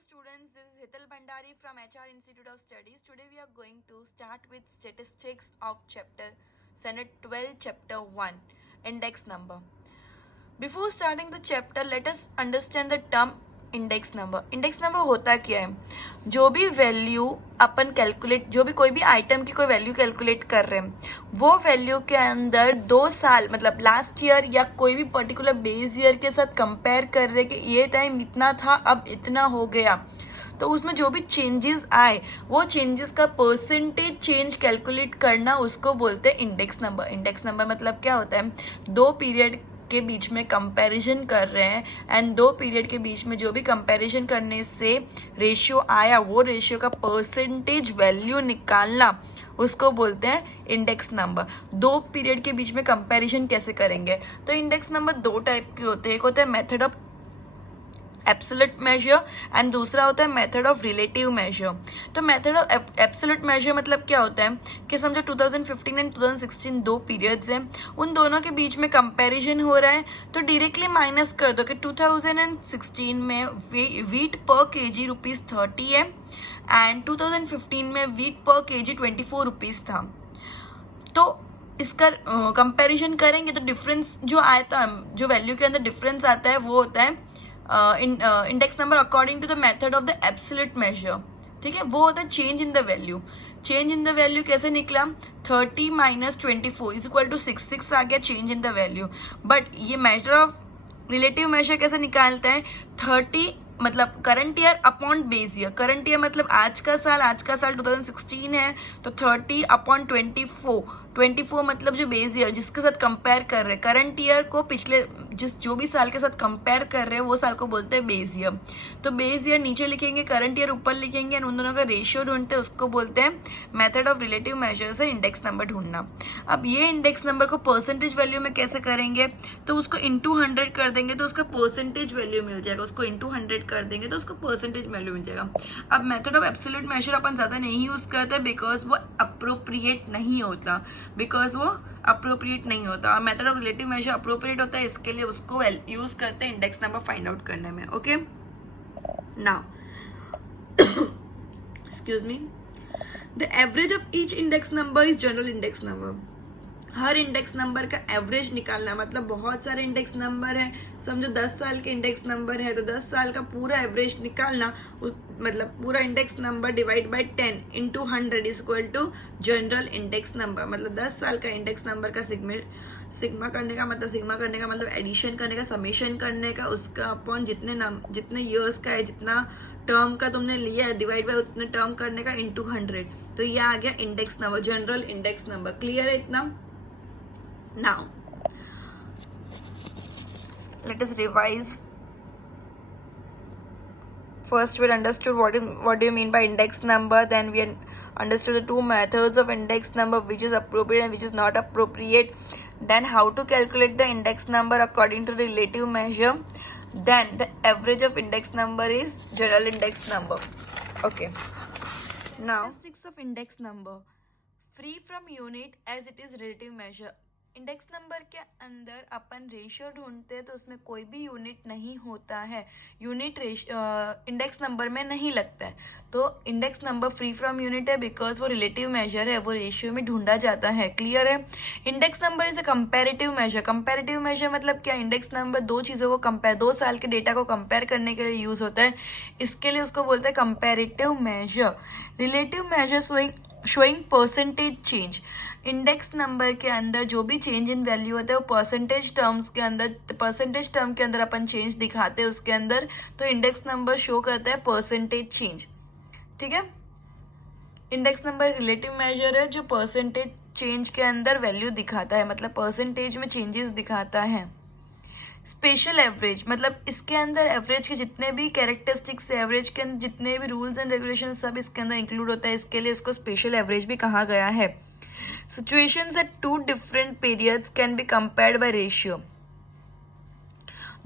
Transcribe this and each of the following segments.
students, this is Hital Bhandari from HR Institute of Studies. Today we are going to start with statistics of Standard 12 chapter 1, index number. Before starting the chapter, let us understand the term index number. Index number होता क्या है? जो भी value अपन calculate, जो भी कोई भी item की कोई वैल्यू कैलकुलेट कर रहे हैं, वो वैल्यू के अंदर 2 साल मतलब लास्ट ईयर या कोई भी पर्टिकुलर बेस ईयर के साथ कंपेयर कर रहे कि ये टाइम इतना था अब इतना हो गया, तो उसमें जो भी चेंजेस आए वो चेंजेस का परसेंटेज चेंज कैलकुलेट करना, उसको बोलते हैं इंडेक्स नंबर. इंडेक्स नंबर मतलब क्या होता है? 2 पीरियड के बीच में कंपैरिजन कर रहे हैं एंड 2 पीरियड के बीच में जो भी कंपैरिजन करने से रेशियो आया, वो रेशियो का परसेंटेज वैल्यू निकालना, उसको बोलते हैं इंडेक्स नंबर. 2 पीरियड के बीच में कंपैरिजन कैसे करेंगे? तो इंडेक्स नंबर 2 टाइप के होते हैं. एक होता है method of absolute major and दूसरा होता है मेथड ऑफ रिलेटिव मेजर. तो मेथड ऑफ एब्सोल्यूट मेजर मतलब क्या होता है कि समझो 2015 एंड 2016 2 पीरियड्स हैं, उन दोनों के बीच में कंपैरिजन हो रहा है, तो डायरेक्टली माइनस कर दो कि 2016 में वीट पर केजी ₹30 है एंड 2015 में वीट पर केजी ₹24 था. तो इसका कंपैरिजन करेंगे तो डिफरेंस जो आया था, जो वैल्यू के अंदर डिफरेंस आता है, वो होता है index number according to the method of the absolute measure. ठीक है, वो होता है change in the value. Change in the value कैसे निकला? 30 - 24 = 6 आ गया change in the value. But ये मेजर ऑफ रिलेटिव मेजर कैसे निकालता है? 30 मतलब current year upon base year. Current year मतलब आज का साल 2016 है, तो 30 अपॉन 24 मतलब जो बेस ईयर जिसके साथ कंपेयर कर रहे हैं, करंट ईयर को पिछले जो भी साल के साथ कंपेयर कर रहे हैं वो साल को बोलते हैं बेस ईयर. तो बेस ईयर नीचे लिखेंगे, करंट ईयर ऊपर लिखेंगे एंड उन दोनों का रेशियो ढूंढते हैं, उसको बोलते हैं मेथड ऑफ रिलेटिव मेजर से इंडेक्स नंबर ढूंढना. अब ये इंडेक्स नंबर को परसेंटेज वैल्यू में कैसे करेंगे? तो उसको इंटू 100 कर देंगे तो उसका परसेंटेज वैल्यू मिल जाएगा. उसको इंटू 100 कर देंगे तो उसको परसेंटेज वैल्यू मिल जाएगा. अब मेथड ऑफ एब्सोल्यूट मेजर अपन ज्यादा नहीं यूज करते बिकॉज वो अप्रोप्रिएट नहीं होता. और method of relative major appropriate होता है, इसके लिए उसको यूज करते हैं इंडेक्स नंबर फाइंड आउट करने में. Okay, now excuse me, the average of each index number is general index number. Her index number का एवरेज निकालना, मतलब बहुत सारे इंडेक्स नंबर है, समझो 10 साल के इंडेक्स नंबर है, तो 10 साल का पूरा एवरेज निकालना, मतलब पूरा index number divide by 10 into 100 = general index number. मतलब 10 साल का इंडेक्स नंबर का सिग्मा करने का मतलब एडिशन करने का, समेशन करने का, उसका अपॉन जितने ईयर्स का है, जितना टर्म का तुमने लिया है, डिवाइड बाय उतने टर्म करने का इंटू 100. तो ये आ गया index number, general index number. Clear है इतना? Now, let us revise. First, we understood what do you mean by index number. Then we understood the 2 methods of index number, which is appropriate and which is not appropriate. Then how to calculate the index number according to relative measure. Then the average of index number is general index number. Okay. Now, statistics of index number. Free from unit as it is relative measure. Index number के अंदर अपन ratio ढूंढते हैं तो उसमें कोई भी unit नहीं होता है. यूनिट इंडेक्स नंबर में नहीं लगता है. तो index number free from unit है बिकॉज वो रिलेटिव मेजर है, वो रेशियो में ढूंढा जाता है. क्लियर है? Index number is a comparative measure. Comparative measure मतलब क्या? इंडेक्स नंबर 2 चीज़ों को 2 साल के डेटा को कंपेयर करने के लिए यूज होता है, इसके लिए उसको बोलते हैं comparative measure. Relative measure showing percentage change. Index number के अंदर जो भी चेंज इन वैल्यू होता है वो परसेंटेज टर्म के अंदर अपन चेंज दिखाते हैं उसके अंदर, तो इंडेक्स नंबर शो करता है परसेंटेज चेंज. ठीक है, इंडेक्स नंबर रिलेटिव मेजर है जो परसेंटेज चेंज के अंदर वैल्यू दिखाता है, मतलब परसेंटेज में चेंजेस दिखाता है. स्पेशल एवरेज मतलब इसके अंदर एवरेज के जितने भी कैरेक्टरिस्टिक्स, एवरेज के अंदर जितने भी रूल्स एंड रेगुलेशन सब इसके अंदर इंक्लूड होता है, इसके लिए इसको स्पेशल एवरेज भी कहा गया है. Situations at 2 different periods can be compared by ratio.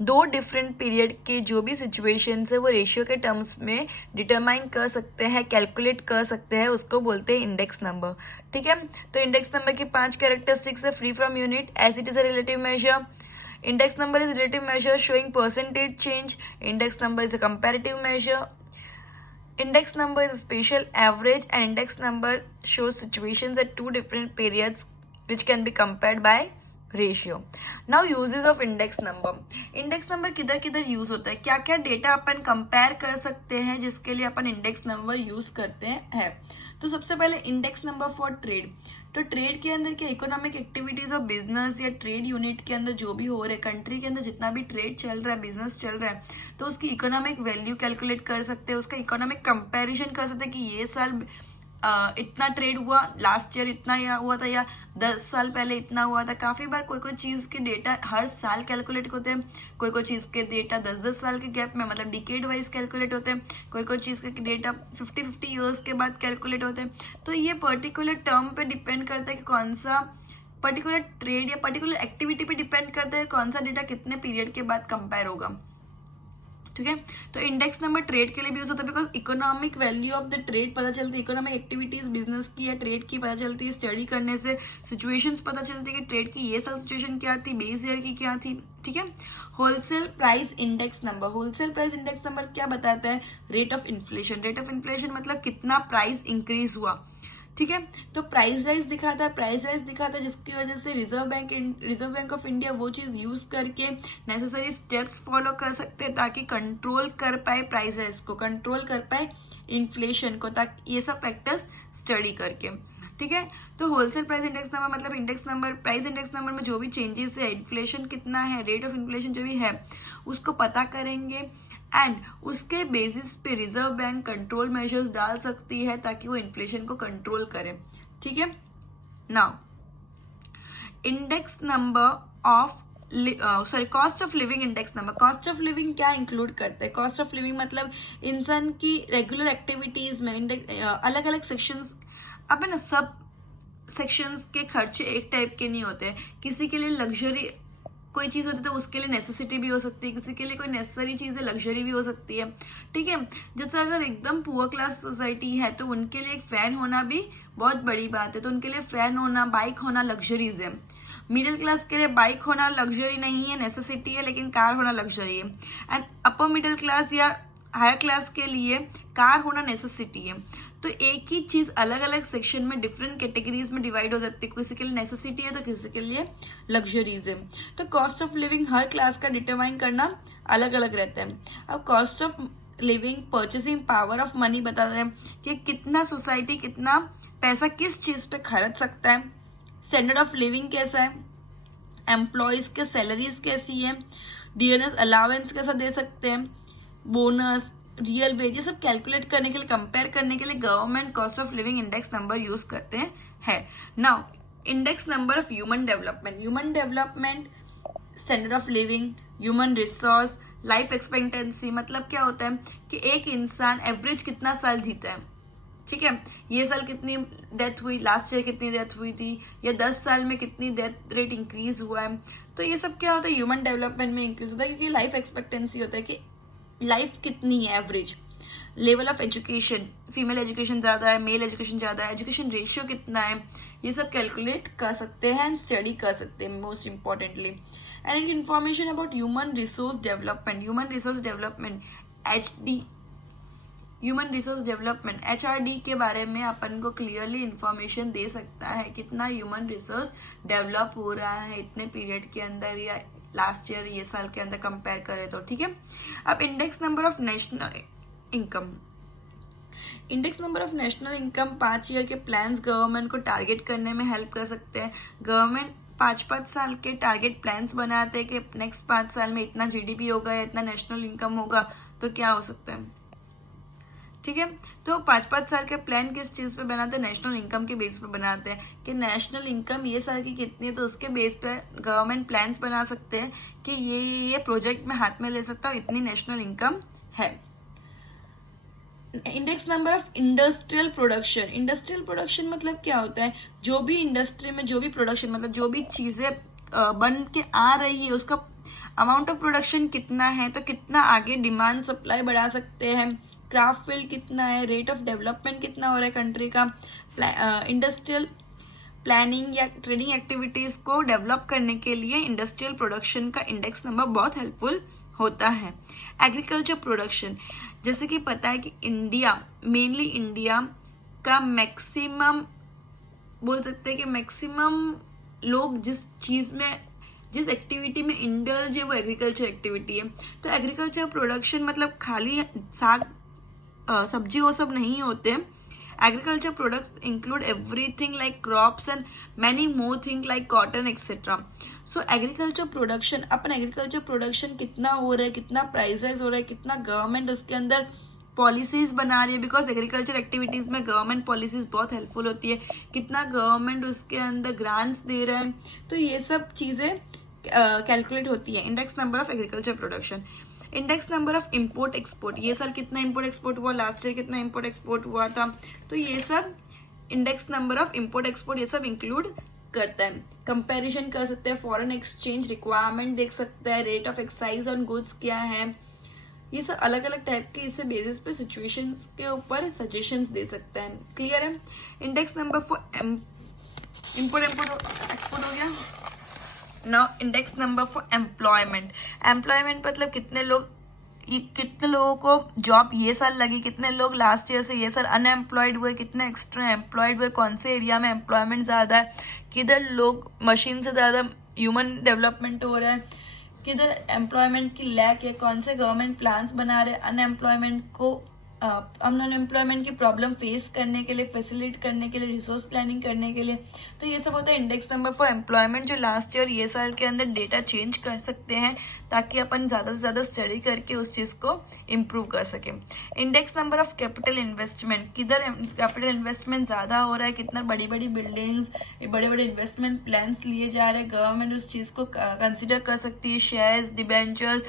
2 different period के जो भी सिचुएशंस है वो रेशियो के टर्म्स में डिटरमाइन कर सकते हैं, कैलकुलेट कर सकते हैं, उसको बोलते हैं इंडेक्स नंबर. ठीक है, तो इंडेक्स नंबर की 5 कैरेक्टरिस्टिक्स है. Free from unit, as it is a relative measure, Index number is relative measure showing percentage change. Index number is a comparative measure. Index number is a spatial average, and index number shows situations at two different periods which can be compared by ratio. Now uses of index number. Index number किधर किधर use होता है, क्या क्या data अपन compare कर सकते हैं जिसके लिए अपन इंडेक्स नंबर यूज करते हैं. तो सबसे पहले इंडेक्स नंबर फॉर ट्रेड. तो ट्रेड के अंदर क्या इकोनॉमिक एक्टिविटीज ऑफ बिजनेस या ट्रेड यूनिट के अंदर जो भी हो रहा है, कंट्री के अंदर जितना भी ट्रेड चल रहा है, बिजनेस चल रहा है, तो उसकी इकोनॉमिक वैल्यू कैलकुलेट कर सकते हैं, उसका इकोनॉमिक कंपेरिजन कर सकते हैं कि ये साल इतना ट्रेड हुआ, लास्ट ईयर इतना या हुआ था, या 10 साल पहले इतना हुआ था. काफ़ी बार कोई कोई चीज़ के डेटा हर साल कैलकुलेट होते हैं, कोई कोई चीज़ के डेटा 10-10 साल के गैप में, मतलब डिकेड वाइज कैलकुलेट होते हैं, कोई कोई चीज़ के डेटा 50-50 ईयर्स के बाद कैलकुलेट होते हैं. तो ये पर्टिकुलर टर्म पे डिपेंड करता है कि कौन सा पर्टिकुलर ट्रेड या पर्टिकुलर एक्टिविटी पे डिपेंड करता है कौन सा डेटा कितने पीरियड के बाद कंपेयर होगा. ठीक है. तो इंडेक्स नंबर ट्रेड के लिए भी यूज होता है, because economic value of the trade पता चलती है, इकोनॉमिक एक्टिविटीज बिजनेस की या ट्रेड की पता चलती है. स्टडी करने से सिचुएशंस पता चलती है कि ट्रेड की ये साल सिचुएशन क्या थी, बेस ईयर की क्या थी. ठीक है. Wholesale price index number. Wholesale price index number क्या बताता है, rate of inflation. Rate of inflation मतलब कितना प्राइस इंक्रीज हुआ. ठीक है. तो प्राइस राइज दिखाता है, प्राइस राइज दिखाता है जिसकी वजह से रिजर्व बैंक ऑफ इंडिया वो चीज़ यूज करके नेसेसरी स्टेप्स फॉलो कर सकते हैं ताकि कंट्रोल कर पाए प्राइस राइज को, कंट्रोल कर पाए इन्फ्लेशन को, ताकि ये सब फैक्टर्स स्टडी करके. ठीक है. तो होलसेल प्राइस इंडेक्स नंबर मतलब index number, price index number में जो भी चेंजेस है, इन्फ्लेशन कितना है, रेट ऑफ इन्फ्लेशन जो भी है उसको पता करेंगे, एंड उसके बेसिस पे रिजर्व बैंक कंट्रोल मेजर्स डाल सकती है ताकि वो इन्फ्लेशन को कंट्रोल करे. ठीक है. Now index number of cost of living index number. Cost of living क्या इंक्लूड करते हैं, कॉस्ट ऑफ लिविंग मतलब इंसान की रेगुलर एक्टिविटीज में अलग अलग सेक्शंस, अब ना सब सेक्शंस के खर्चे एक टाइप के नहीं होते. किसी के लिए लग्जरी कोई चीज़ होती है तो उसके लिए नेसेसिटी भी हो सकती है, किसी के लिए कोई नेसेसरी चीज़ है लग्जरी भी हो सकती है. ठीक है. जैसे अगर एकदम पुअर क्लास सोसाइटी है तो उनके लिए एक फ़ैन होना भी बहुत बड़ी बात है, तो उनके लिए फ़ैन होना, बाइक होना लग्जरीज है. मिडिल क्लास के लिए बाइक होना लग्जरी नहीं है, नेसेसिटी है, लेकिन कार होना लग्जरी है. एंड अपर मिडिल क्लास या हायर क्लास के लिए कार होना नेसेसिटी है. तो एक ही चीज़ अलग अलग सेक्शन में डिफरेंट कैटेगरीज में डिवाइड हो जाती है, किसी के लिए नेसेसिटी है तो किसी के लिए लग्जरीज है. तो cost of living her class का डिटरमाइन करना अलग अलग रहता है. अब cost of living purchasing power of money बताते हैं कि कितना सोसाइटी कितना पैसा किस चीज़ पे खर्च सकता है, स्टैंडर्ड ऑफ लिविंग कैसा है, एम्प्लॉयज़ के सैलरीज कैसी है, डियरनेस अलावेंस कैसा दे सकते हैं, बोनस, रियल वेज, ये सब कैलकुलेट करने के लिए, कंपेयर करने के लिए government cost of living index number use करते हैं. Now index number of human development. Human development, standard of living, human resource, life expectancy. मतलब क्या होता है कि एक इंसान एवरेज कितना साल जीता है. ठीक है. ये साल कितनी डेथ हुई, लास्ट ईयर कितनी डेथ हुई थी, या 10 साल में कितनी डेथ रेट इंक्रीज हुआ है. तो ये सब क्या होता है ह्यूमन डेवलपमेंट में इंक्रीज होता है, क्योंकि लाइफ एक्सपेक्टेंसी होता है कि लाइफ कितनी है average. Level of education, female education ज़्यादा है, मेल एजुकेशन ज़्यादा है, एजुकेशन रेशियो कितना है, ये सब कैलकुलेट कर सकते हैं एंड स्टडी कर सकते हैं most importantly. And information about human resource development. Human resource development HD, human resource development HRD के बारे में अपन को क्लियरली इंफॉर्मेशन दे सकता है कितना ह्यूमन रिसोर्स डेवलप हो रहा है इतने पीरियड के अंदर या लास्ट ईयर ये साल के अंदर कंपेयर करें तो. ठीक है. अब index number of national income. Index number of national income 5 year के प्लान्स गवर्नमेंट को टारगेट करने में हेल्प कर सकते हैं. गवर्नमेंट 5-5 साल के टारगेट प्लान्स बनाते हैं कि नेक्स्ट 5 साल में इतना GDP होगा या इतना नेशनल इनकम होगा, तो क्या हो सकता है. ठीक है. तो 5-5 साल के प्लान किस चीज़ पे बनाते हैं, नेशनल इनकम के बेस पे बनाते हैं कि नेशनल इनकम ये साल की कितनी है, तो उसके बेस पे गवर्नमेंट प्लान्स बना सकते हैं कि ये प्रोजेक्ट में हाथ में ले सकता हूँ, इतनी नेशनल इनकम है. Index number of industrial production. Industrial production मतलब क्या होता है, जो भी इंडस्ट्री में जो भी प्रोडक्शन मतलब जो भी चीज़ें बन के आ रही है उसका अमाउंट ऑफ प्रोडक्शन कितना है, तो कितना आगे डिमांड सप्लाई बढ़ा सकते हैं, क्राफ्ट फील्ड कितना है, रेट ऑफ डेवलपमेंट कितना हो रहा है कंट्री का, इंडस्ट्रियल प्लानिंग या ट्रेडिंग एक्टिविटीज़ को डेवलप करने के लिए इंडस्ट्रियल प्रोडक्शन का इंडेक्स नंबर बहुत हेल्पफुल होता है। एग्रीकल्चर प्रोडक्शन, जैसे कि पता है कि इंडिया, मेनली इंडिया का मैक्सिमम, बोल सकते हैं कि मैक्सिमम लोग जिस एक्टिविटी में इंडल्ज है वो एग्रीकल्चर एक्टिविटी है। तो एग्रीकल्चर प्रोडक्शन मतलब खाली साग सब्जी वो सब नहीं होते। Agriculture products include everything like crops and many more thing like cotton etcetera. So agriculture production, upon agriculture production कितना हो रहा है, कितना प्राइसेस हो रहा है, कितना गवर्नमेंट उसके अंदर पॉलिसीज बना रही है, बिकॉज एग्रीकल्चर एक्टिविटीज़ में गवर्नमेंट पॉलिसीज बहुत हेल्पफुल होती है, कितना गवर्नमेंट उसके अंदर ग्रांट्स दे रहा है, तो ये सब चीज़ें कैलकुलेट होती है। Index number of agriculture production. Index number of import export, ये साल कितना इम्पोर्ट एक्सपोर्ट हुआ, लास्ट ईयर कितना इम्पोर्ट एक्सपोर्ट हुआ था, तो ये सब index number of import export ये सब इंक्लूड करता है। कंपैरिजन कर सकते हैं, फॉरेन एक्सचेंज रिक्वायरमेंट देख सकते हैं, rate of excise on goods क्या है, ये सब अलग अलग टाइप के इसे बेसिस पे सिचुएशंस के ऊपर सजेशंस दे सकते हैं। क्लियर है? Index number for import export हो गया। Now index number for employment. Employment मतलब कितने लोगों को जॉब ये साल लगी, कितने लोग लास्ट ईयर से ये साल अनएम्प्लॉयड हुए, कितने एक्स्ट्रा एम्प्लॉयड हुए, कौन से एरिया में एम्प्लॉयमेंट ज़्यादा है, किधर लोग मशीन से ज़्यादा ह्यूमन डेवलपमेंट हो रहा है, किधर एम्प्लॉयमेंट की लैक है, कौन से गवर्नमेंट प्लान्स बना रहे अनएम्प्लॉयमेंट की प्रॉब्लम फेस करने के लिए, फैसिलिटेट करने के लिए, रिसोर्स प्लानिंग करने के लिए। तो ये सब होता है इंडेक्स नंबर फॉर एम्प्लॉयमेंट, जो लास्ट ईयर ये साल के अंदर डेटा चेंज कर सकते हैं ताकि अपन ज़्यादा से ज़्यादा स्टडी करके उस चीज़ को इम्प्रूव कर सकें। Index number of capital investment, किधर कैपिटल इन्वेस्टमेंट ज़्यादा हो रहा है, कितना बड़ी बड़ी बिल्डिंग्स, बड़े बड़े इन्वेस्टमेंट प्लान्स लिए जा रहे हैं, गवर्नमेंट उस चीज़ को कंसिडर कर सकती है। शेयर्स, डिबेंचर्स,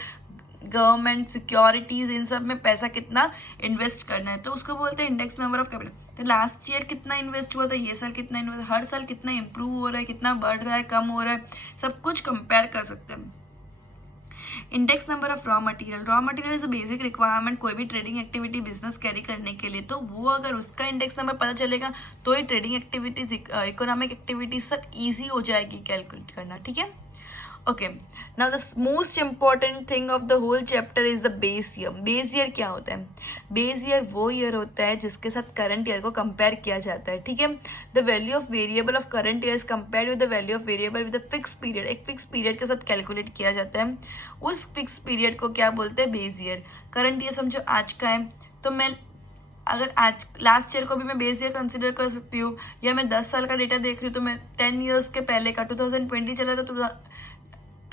गवर्नमेंट सिक्योरिटीज, इन सब में पैसा कितना इन्वेस्ट करना है, तो उसको बोलते हैं इंडेक्स नंबर ऑफ कैपिटल। तो लास्ट ईयर कितना इन्वेस्ट हुआ था, ये साल कितना इन्वेस्ट, हर साल कितना इंप्रूव हो रहा है, कितना बढ़ रहा है, कम हो रहा है, सब कुछ कंपेयर कर सकते हैं। Index number of raw material. Raw material is a basic requirement कोई भी ट्रेडिंग एक्टिविटी बिजनेस कैरी करने के लिए, तो वो अगर उसका इंडेक्स नंबर पता चलेगा तो ये ट्रेडिंग एक्टिविटीज, इकोनॉमिक एक्टिविटीज सब ईजी हो जाएगी कैलकुलेट करना। ठीक है, okay. Now the most important thing of the whole chapter is the base year. Base year क्या होता है? बेस ईयर वो ईयर होता है जिसके साथ करंट ईयर को कंपेयर किया जाता है। ठीक है, the value of variable of current year is compared with the value of variable with the fix period. एक फिक्स पीरियड के साथ कैलकुलेट किया जाता है, उस फिक्स पीरियड को क्या बोलते हैं? Base year. करंट ईयर समझो आज का है, तो मैं अगर आज लास्ट ईयर को भी मैं बेस ईयर कंसिडर कर सकती हूँ, या मैं 10 साल का डेटा देख रही हूँ तो मैं 10 ईयर्स के पहले का 2020 चला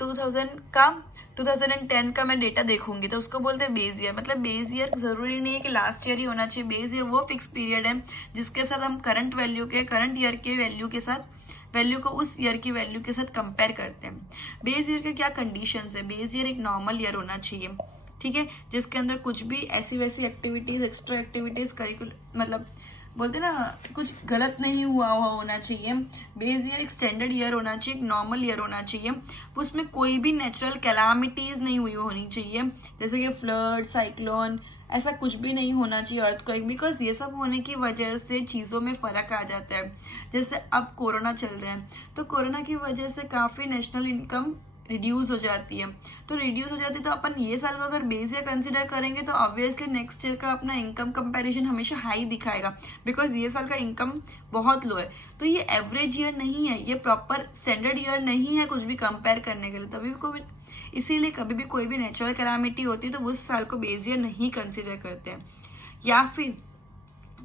तो 2010 का मैं डेटा देखूंगी, तो उसको बोलते हैं बेस ईयर। मतलब बेस ईयर जरूरी नहीं है कि लास्ट ईयर ही होना चाहिए। बेस ईयर वो फिक्स पीरियड है जिसके साथ हम करंट ईयर के वैल्यू के साथ वैल्यू को उस ईयर की वैल्यू के साथ कंपेयर करते हैं। बेस ईयर के क्या कंडीशंस है? बेस ईयर एक नॉर्मल ईयर होना चाहिए, ठीक है, जिसके अंदर कुछ भी ऐसी वैसी एक्टिविटीज, एक्स्ट्रा एक्टिविटीज, करिकुलर मतलब बोलते ना कुछ गलत नहीं हुआ होना चाहिए। बेस ईयर एक स्टैंडर्ड ईयर होना चाहिए, एक नॉर्मल ईयर होना चाहिए, उसमें कोई भी नेचुरल कैलामिटीज नहीं हुई होनी चाहिए, जैसे कि फ्लड, साइक्लोन, ऐसा कुछ भी नहीं होना चाहिए, अर्थक्वेक, बिकॉज ये सब होने की वजह से चीज़ों में फ़र्क आ जाता है। जैसे अब कोरोना चल रहा है, तो कोरोना की वजह से काफ़ी नेशनल इनकम रिड्यूस हो जाती है, तो रिड्यूस हो जाती है, तो अपन ये साल को अगर बेस ईयर कंसिडर करेंगे तो ऑब्वियसली नेक्स्ट ईयर का अपना इनकम कंपैरिजन हमेशा हाई दिखाएगा, बिकॉज ये साल का इनकम बहुत लो है। तो ये एवरेज ईयर नहीं है, ये प्रॉपर स्टैंडर्ड ईयर नहीं है कुछ भी कंपेयर करने के लिए। तभी इसीलिए कभी भी कोई भी नेचुरल कैलामिटी होती है तो उस साल को बेस ईयर नहीं कंसिडर करते हैं। या फिर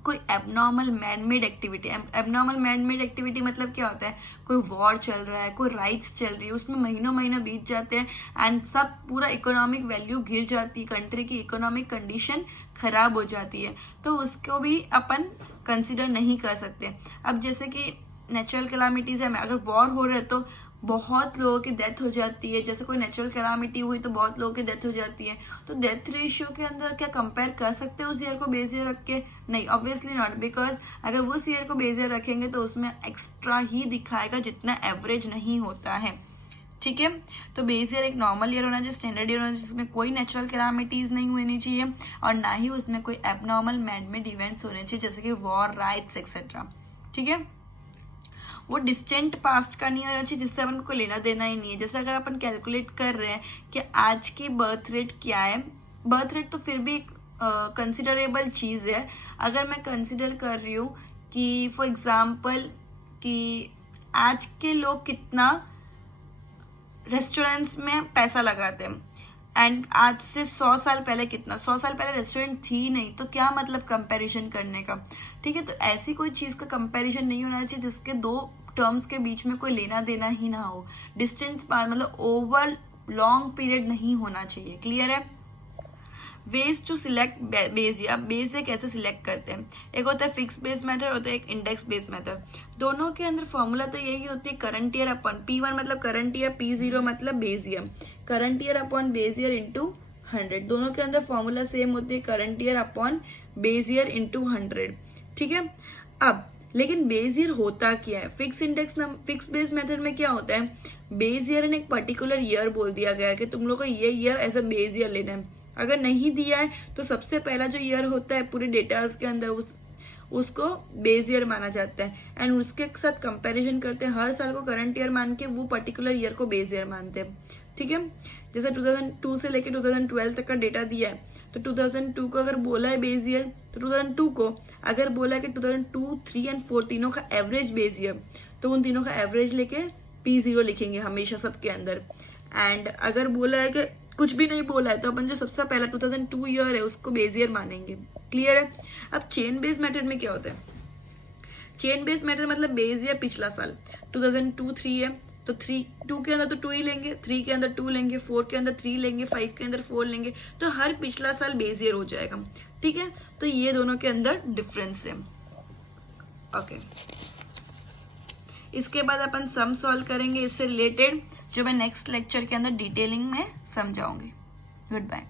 कोई abnormal manmade activity. Abnormal manmade activity मतलब क्या होता है? कोई वॉर चल रहा है, कोई राइट्स चल रही है, उसमें महीनों बीत जाते हैं एंड सब पूरा इकोनॉमिक वैल्यू गिर जाती है, कंट्री की इकोनॉमिक कंडीशन खराब हो जाती है, तो उसको भी अपन कंसिडर नहीं कर सकते। अब जैसे कि नेचुरल कैलामिटीज है, अगर वॉर हो रहा है तो बहुत लोगों की डेथ हो जाती है, जैसे कोई नेचुरल कैलामिटी हुई तो बहुत लोगों की डेथ हो जाती है, तो डेथ रेशियो के अंदर क्या कंपेयर कर सकते हैं उस ईयर को बेस ईयर रख के? नहीं, ऑब्वियसली नॉट, बिकॉज अगर वो उस ईयर को बेस ईयर रखेंगे तो उसमें एक्स्ट्रा ही दिखाएगा जितना एवरेज नहीं होता है। ठीक है, तो बेस ईयर एक नॉर्मल ईयर होना चाहिए, स्टैंडर्ड ईयर होना चाहिए, जिसमें कोई नेचुरल कैलामिटीज नहीं होनी चाहिए और ना ही उसमें कोई एबनॉर्मल मैनमेड इवेंट्स होने चाहिए, जैसे कि वॉर, राइट्स एक्सेट्रा। ठीक है, वो डिस्टेंट पास्ट का नहीं होना चाहिए जिससे अपन को लेना देना ही नहीं है। जैसे अगर अपन कैलकुलेट कर रहे हैं कि आज की बर्थ रेट क्या है, बर्थ रेट तो फिर भी कंसिडरेबल चीज़ है। अगर मैं कंसिडर कर रही हूँ कि फॉर एग्जांपल कि आज के लोग कितना रेस्टोरेंट्स में पैसा लगाते हैं एंड आज से 100 साल पहले कितना, 100 साल पहले रेस्टोरेंट थी नहीं, तो क्या मतलब कंपैरिजन करने का। ठीक है, तो ऐसी कोई चीज़ का कंपैरिजन नहीं होना चाहिए जिसके दो टर्म्स के बीच में कोई लेना देना ही ना हो। डिस्टेंस मतलब ओवर लॉन्ग पीरियड नहीं होना चाहिए। क्लियर है। वेज टू सिलेक्ट बेस, या बेस से कैसे सिलेक्ट करते हैं। एक होता है फिक्स बेस मेथड, होता है एक इंडेक्स बेस मेथड। दोनों के अंदर फॉर्मूला तो यही होती है करंट ईयर अपॉन P1 मतलब करंट ईयर, P0 मतलब base year, current year upon base year into 100। दोनों के अंदर फॉर्मूला सेम होती है current year upon base year into 100। ठीक है। अब लेकिन बेस ईयर होता क्या है। फिक्स बेस मेथड में क्या होता है, बेस ईयर ने एक पर्टिकुलर ईयर बोल दिया गया है कि तुम लोग को ये year as a base year लेना है। अगर नहीं दिया है तो सबसे पहला जो ईयर होता है पूरे डेटास के अंदर उसको बेस ईयर माना जाता है एंड उसके साथ कंपैरिजन करते हैं। हर साल को करंट ईयर मान के वो पर्टिकुलर ईयर को बेस ईयर मानते हैं। ठीक है। जैसे 2002 से लेकर 2012 तक का डेटा दिया है, तो 2002 को अगर बोला है बेस ईयर, तो 2002 को अगर बोला है कि 2002, 3 एंड 4 तीनों का एवरेज बेस ईयर, तो उन तीनों का एवरेज लेके P0 लिखेंगे हमेशा सबके अंदर। एंड अगर बोला है कि कुछ भी नहीं बोला है तो अपन जो सबसे पहला 2002 ईयर है उसको बेस ईयर मानेंगे। क्लियर है। अब चेन बेस मेथड में क्या होता है, चेन बेस मेथड मतलब बेस ईयर पिछला साल 2002 3 है तो 2 के अंदर तो 2 ही लेंगे, 3 के अंदर 2 लेंगे, 4 के अंदर 3 लेंगे, 5 के अंदर 4 लेंगे, तो हर पिछला साल बेस ईयर हो जाएगा। ठीक है, तो ये दोनों के अंदर डिफरेंस है। ओके, इसके बाद अपन सम सॉल्व करेंगे इससे रिलेटेड, जो मैं नेक्स्ट लेक्चर के अंदर डिटेलिंग में समझाऊंगी। Good bye.